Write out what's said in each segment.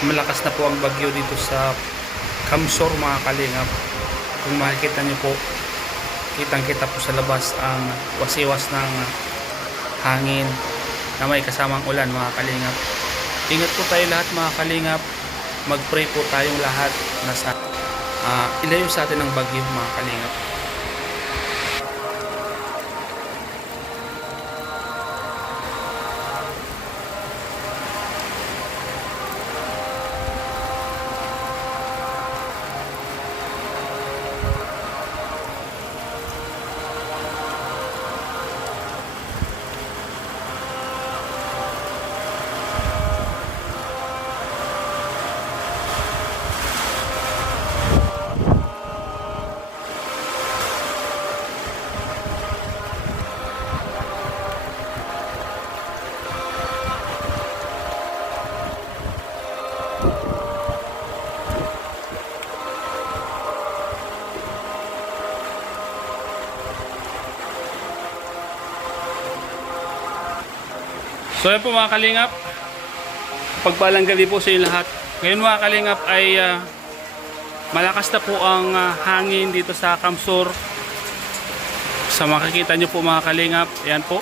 Malakas na po ang bagyo dito sa Kamsor mga kalingap. Kung makikita nyo po, kitang kita po sa labas ang wasiwas ng hangin na may kasamang ulan mga kalingap. Ingat po tayo lahat mga kalingap. Mag pray po tayong lahat na sa ilayo sa atin ng bagyo mga kalingap. So yan po mga kalingap, pagpalang gabi po sa inyo lahat. Ngayon mga kalingap ay malakas na po ang hangin dito sa Kamsor. Sa makikita nyo po mga kalingap, yan po.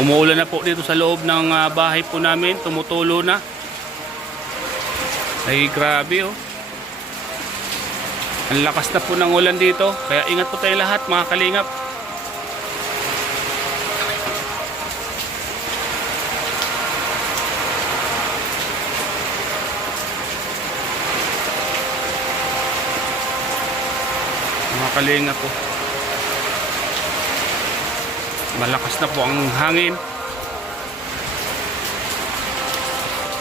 Umuulan na po dito sa loob ng bahay po namin, tumutulo na. Ay grabe oh. Ang lakas na po ng ulan dito, kaya ingat po tayo lahat mga kalingap. Mga kalingap po, malakas na po ang hangin.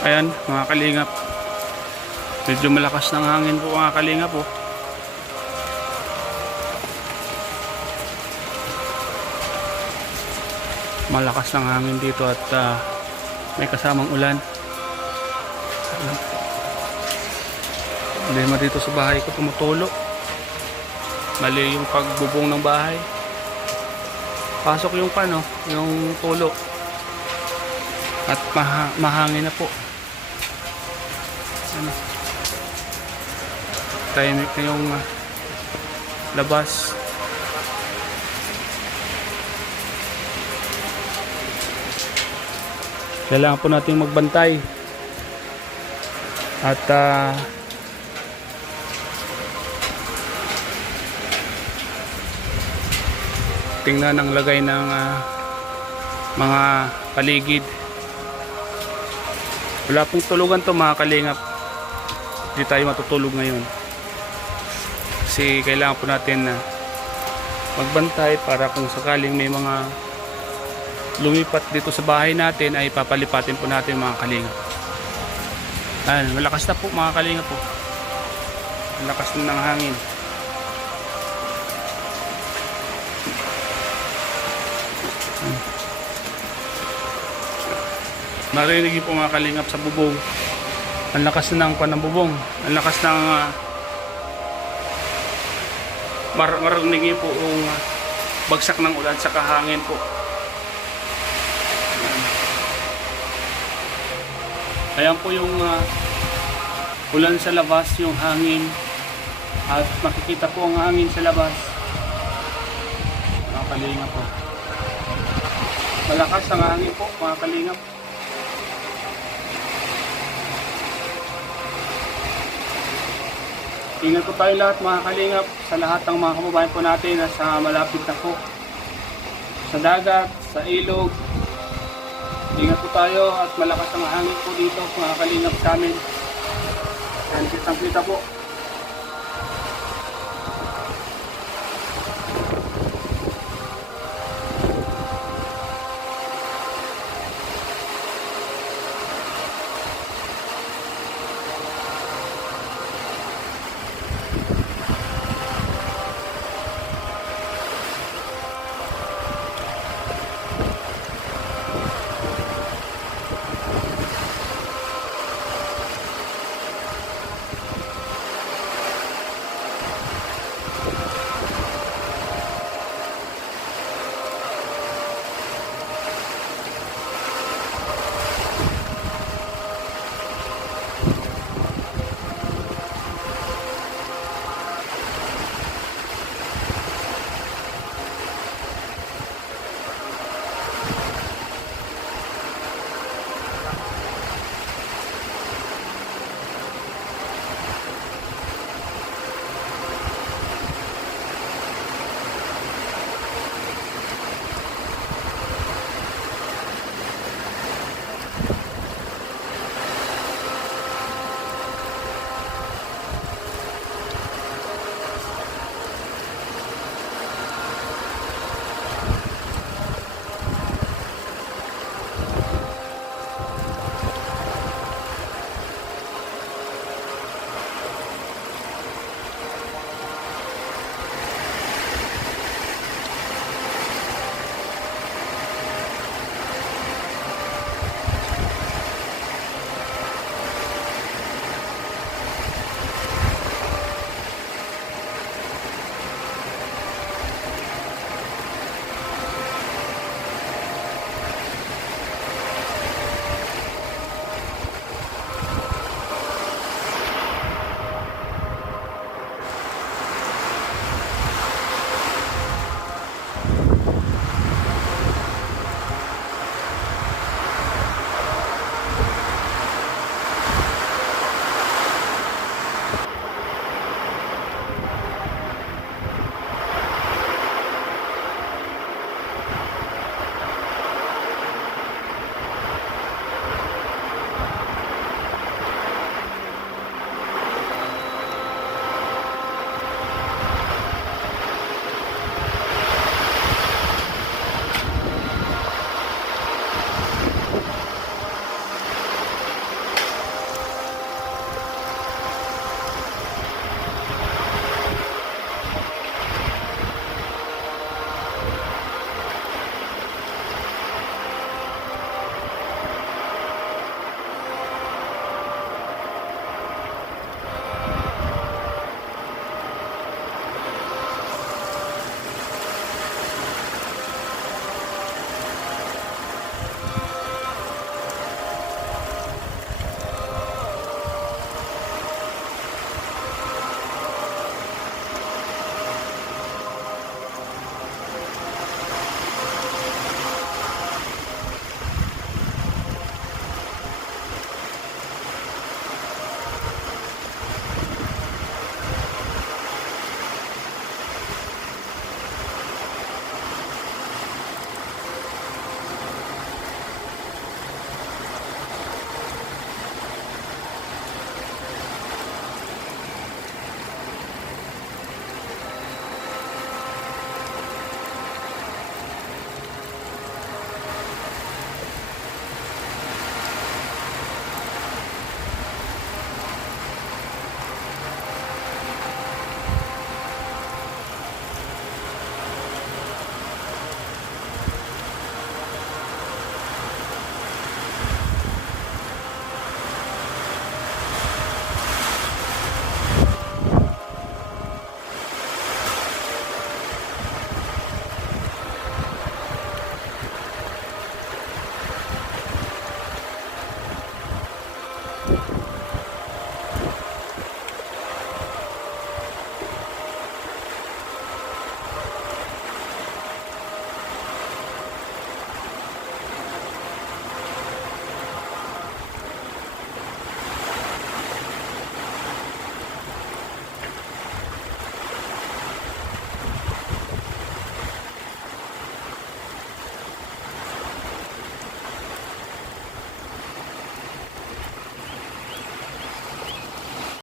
Ayan mga kalingap, medyo malakas ng hangin po mga kalingap po. Malakas ng hangin dito at may kasamang ulan. Problema dito sa bahay ko, tumutulo. Mali yung pagbubong ng bahay. Pasok yung pano, yung tulo. At mahangin na po. Ano? Tahimik na yung labas. Kailangan po natin magbantay. At tingnan ang lagay ng mga paligid. Wala pong tulugan to mga kalingap. Hindi tayo matutulog ngayon kasi kailangan po natin magbantay para kung sakaling may mga lumipat dito sa bahay natin ay papalipatin po natin mga kalingap. Ayan, malakas na po mga kalingap po. Malakas na ng hangin. Marinig po mga kalingap sa bubong. Ang lakas na ng panambubong. Ang lakas ng marinig po yung bagsak ng ulan sa kahangin po. Ayan po yung ulan sa labas, yung hangin. At makikita po ang hangin sa labas. Mga kalingap po. Malakas ang hangin po mga kalingap. Ingat po tayo lahat mga kalingap sa lahat ng mga kababayan po natin na sa malapit na po sa dagat, sa ilog. Ingat po tayo at malakas ang hangin po dito mga kalingap sa amin. Yan, kitang kita po.